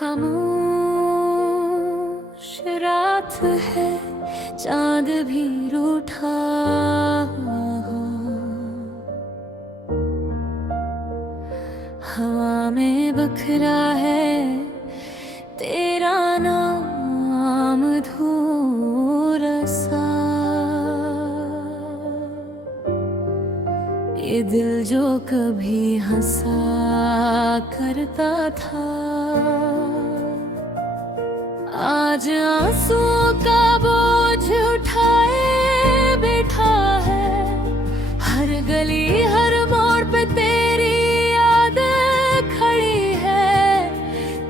खामोश रात है, चांद भी रूठा हो। हवा में बखरा है तेरा नाम धूरा सा। ये दिल जो कभी हंसा करता था, आज आंसुओं का बोझ उठाए बैठा है। हर गली हर मोड़ पे तेरी याद खड़ी है,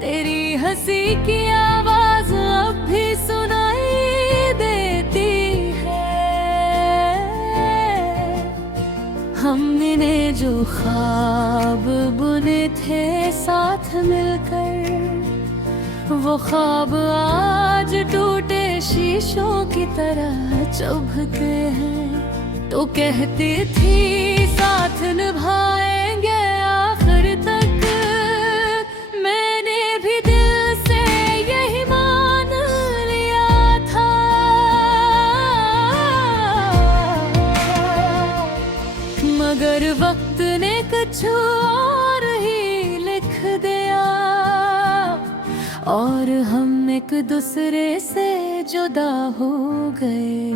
तेरी हंसी की आवाज अब भी सुनाई देती है। हमने जो ख्वाब बुने थे साथ मिलकर, वो ख्वाब आज टूटे शीशों की तरह चुभते हैं। तो कहती थी साथ निभाएंगे आखिर तक, मैंने भी दिल से यही मान लिया था। मगर वक्त ने कुछ और ही लिख दिया, और हम एक दूसरे से जुदा हो गए।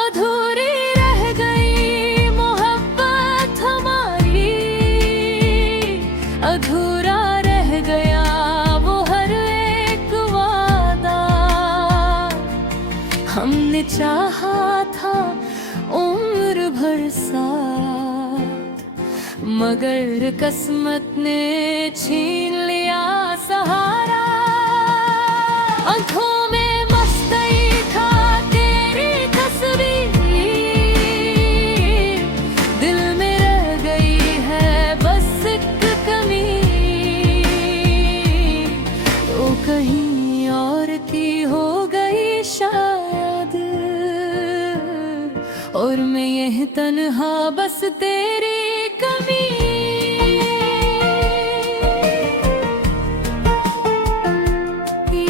अधूरी रह गई मोहब्बत हमारी, अधूरा रह गया वो हर एक वादा। हमने चाहा था उम्र भर साथ, मगर किस्मत ने छीन लिया सहारा। आँखों में मस्ती था तेरी तस्वीर, दिल में रह गई है बस एक कमी। तो कहीं और की हो गई शायद, और मैं यह तन्हा बस तेरी कमी।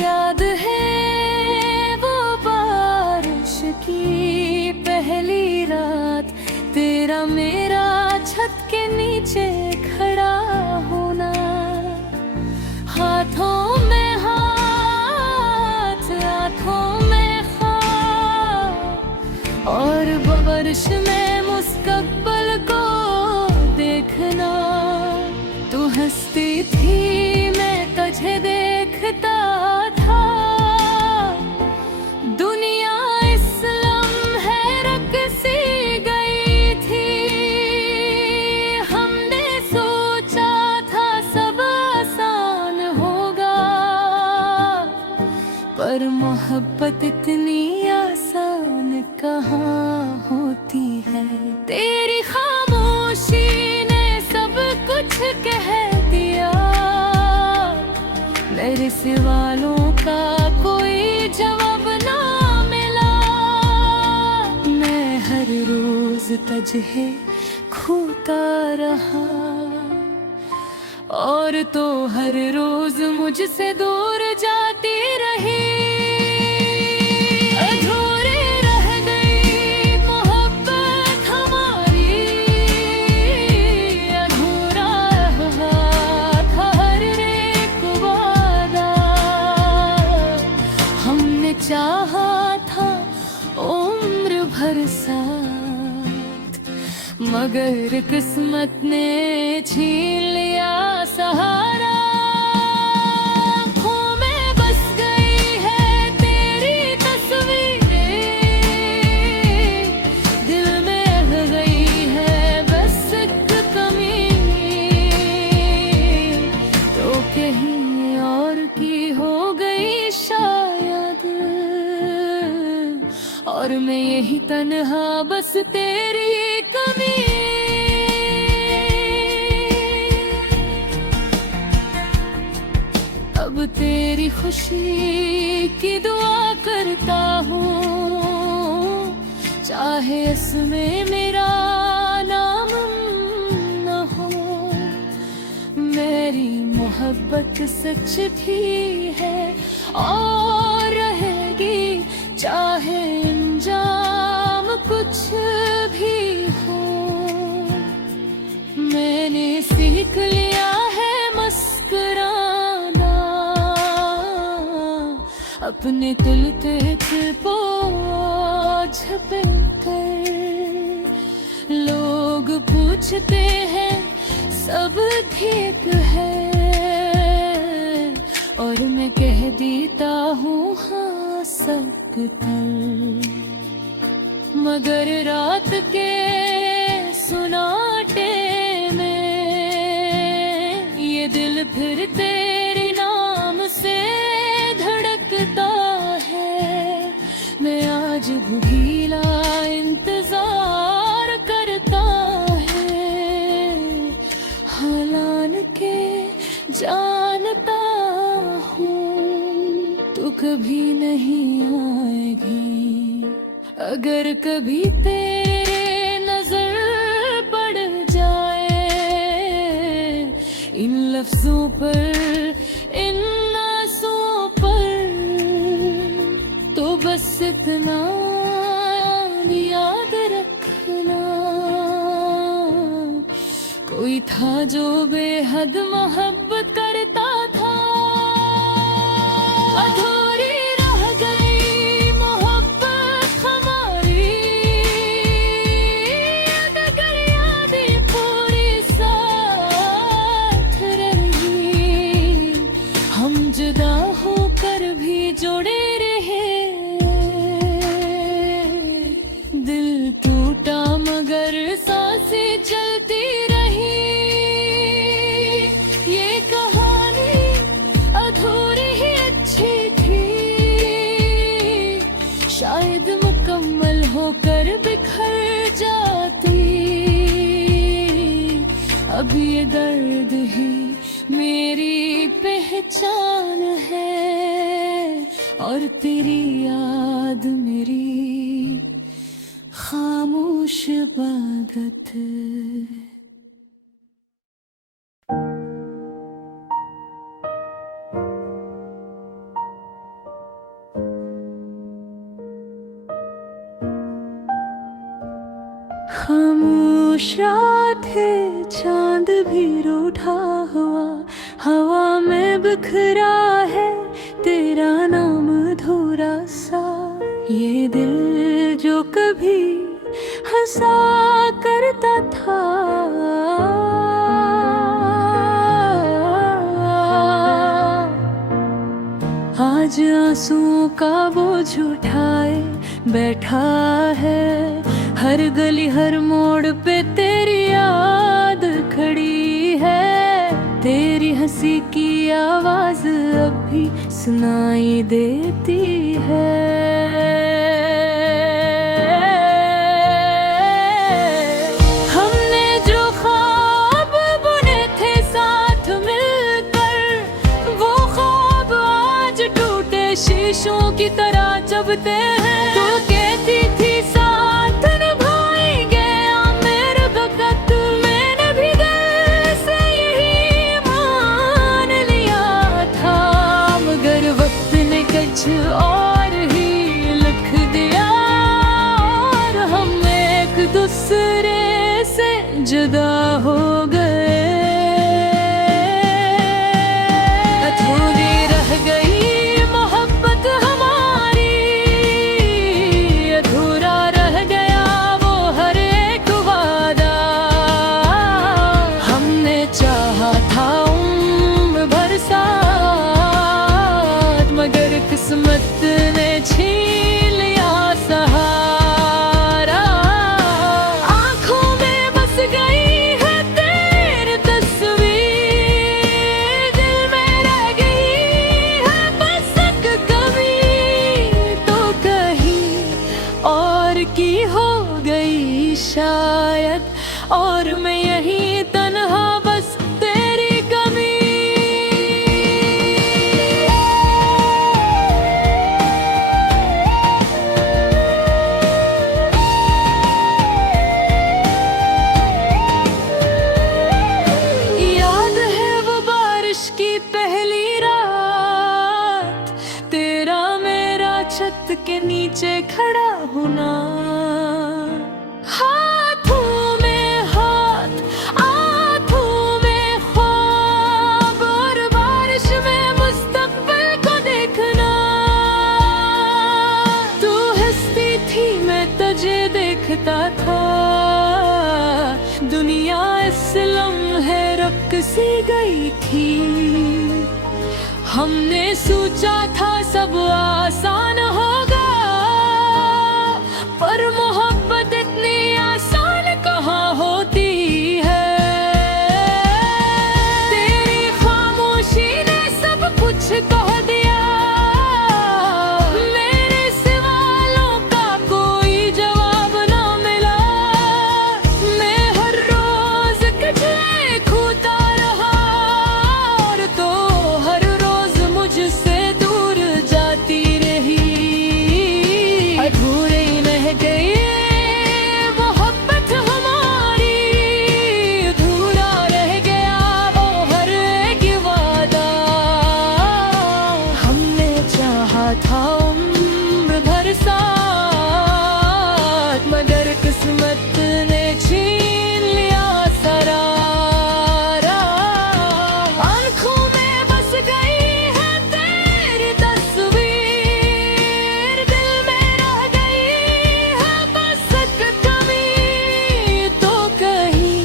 याद है वो बारिश की पहली रात, तेरा मेरा छत के नीचे खड़ा होना। हाथों में हाथ आँखों में ख्वाब, और बारिश में मुस्तकबिल को देखना। तू हंसती थी मैं तुझे देखता था, दुनिया इस लम्हे रक़सी गई थी। हमने सोचा था सब आसान होगा, पर मोहब्बत इतनी आसान कहाँ होती है। तेरी खामोशी ने सब कुछ कह दिया, मेरे सवालों का कोई जवाब ना मिला। मैं हर रोज तुझे खोता रहा, और तो हर रोज मुझसे दूर जाती रही। चाहा था उम्र भर साथ, मगर किस्मत ने छीन लिया सहारा। आँखों में बस गई है तेरी तस्वीरें, दिल में रह गई है बस एक कमी। तो कहीं और की हो गई शायद, और मैं यही तन्हा बस तेरी कमी। अब तेरी खुशी की दुआ करता हूँ, चाहे इसमें मेरा नाम न हो। मेरी मोहब्बत मोहब्बत सच भी है और रहेगी, चाहे अंजाम कुछ भी हो। मैंने सीख लिया है मुस्कुराना, अपने तुलते दिल को झपट कर। लोग पूछते हैं सब ठीक है, और मैं कह देता हूँ हाँ सब कर। मगर रात के सुनाटे में ये दिल फिर तेरे नाम से धड़कता है। मैं आज भूला इंतजार करता है, हालान के जानता हूँ तू कभी नहीं आएगी। अगर कभी तेरे नजर पड़ जाए इन लफ्जों पर, इन आंसुओं पर, तो बस इतना याद रखना, कोई था जो बेहद मोहब्बत करता था। अधूरी रह गई मोहब्बत हमारी, अगर यादें पूरी साथ रही। हम जुदा होकर भी जुड़े रहे, दिल टूटा मगर सांसें चलती रही। ये कहानी अधूरी ही अच्छी थी, शायद मुकम्मल होकर बिखर जाती। अब ये दर्द ही मेरी पहचान है, और तेरी याद मेरी खामोश इबादत। खामोश रात है, चांद भी रूठा हुआ, हवा में बिखरा है तेरा नाम अधूरा सा। ये दिल जो कभी हंसा करता था, आज आंसुओं का बोझ उठाए बैठा है। हर गली हर मोड़ पे तेरी याद खड़ी है, तेरी हंसी की आवाज अब भी सुनाई देती है। हमने जो ख्वाब बुने थे साथ मिलकर, वो ख्वाब आज टूटे शीशों की तरह चबते हैं। तू कहती थी साथ निभाएंगे मेरे वक्त, मैंने भी दिल से यही मान लिया था। मगर वक्त ने कुछ और ही लिख दिया, और हम एक दूसरे से जुदा हो गए। अधूरी रह गई मोहब्बत हमारी, अधूरा रह गया वो हर एक वादा। हमने चाहा था उम्र भर साथ, मगर किस्मत ने छीन लिया सहारा। आंखों में बस गई है तेरी तस्वीर, दिल में रह गई है बस एक कमी। तो कहीं और की हो गई शायद, और मैं यही तन्हा बस तेरी कमी। याद है वो बारिश की के नीचे खड़ा हूं ना। हाथों में हाथ, आंखों में ख्वाब, और बारिश में मुस्तकबिल को देखना। तू हंसती थी मैं तुझे देखता था, दुनिया इस लम्हे रुक सी गई थी। हमने सोचा था सब आसान होगा, पर मोहब्बत इतनी आसान कहाँ होती है। तेरी खामोशी ने सब कुछ कह दिया, मेरे सवालों का कोई जवाब ना मिला। मैं हर रोज कठिनाई खोता रहा, और तो हर रोज मुझसे दूर जाती रही। अधूरे रह गई मोहब्बत हमारी, अधूरा रह गया वो हर एक वादा। हमने चाहा था उम्र भर साथ, मगर किस्मत ने छीन लिया सरारा। आंखों में बस गई है तेरी तस्वीर, दिल में रह गई है बस एक कमी। तो कहीं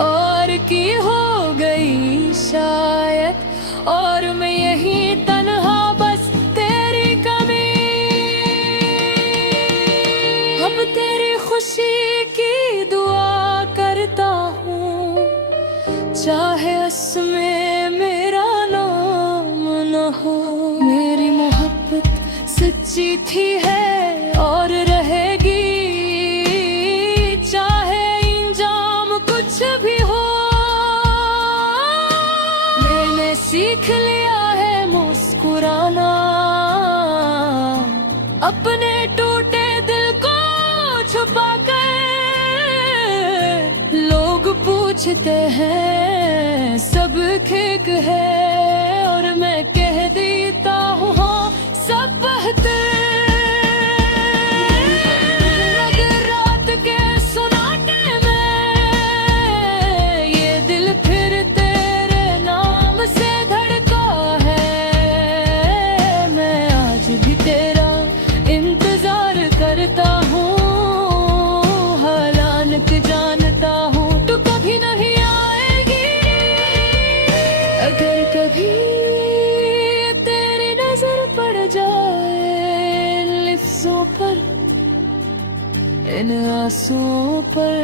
और की हो गई शायद, और मैं यही तन्हा बस तेरी कमी। अब तेरी खुशी की दुआ करता हूँ, चाहे उसमें मेरा नाम न हो। मेरी मोहब्बत सच्ची थी है और रहेगी, चाहे इंजाम कुछ भी हो। मैंने सीख लिया है मुस्कुराना, अपने टूटे दिल को छुपा कर। लोग पूछते हैं सब ठीक है, और मैं कह देता हूँ हाँ सब बेहतर। अगर रात के सुनाटे में ये दिल फिर तेरे नाम से धड़का है, मैं आज भी तेरा इंतजार करता हूँ। हालांकि जानता हूँ तू कभी नहीं आएगी, अगर कभी तेरी नजर पड़ जाए लिफ्ज़ों पर, इन आंसुओं पर,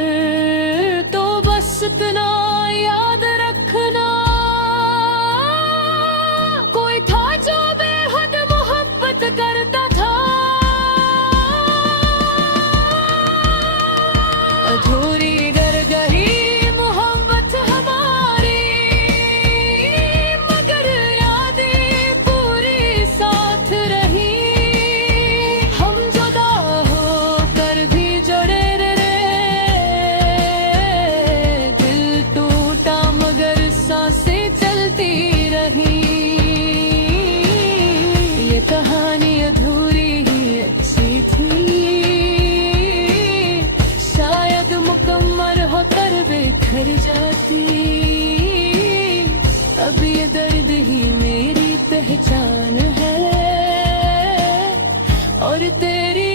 तो बस इतना याद रखना, कोई था जो बेहद मोहब्बत करता था। अधूरी रह गई मोहब्बत हमारी, मगर यादें पूरी साथ रही। हम जुदा होकर भी जुड़े रहे, दिल टूटा मगर सांसें चलती रही। ये कहानी अधूरी ही अच्छी थी, शायद मुकम्मल होकर बिखर जाती। अब ये दर्द ही मेरी पहचान है, और तेरी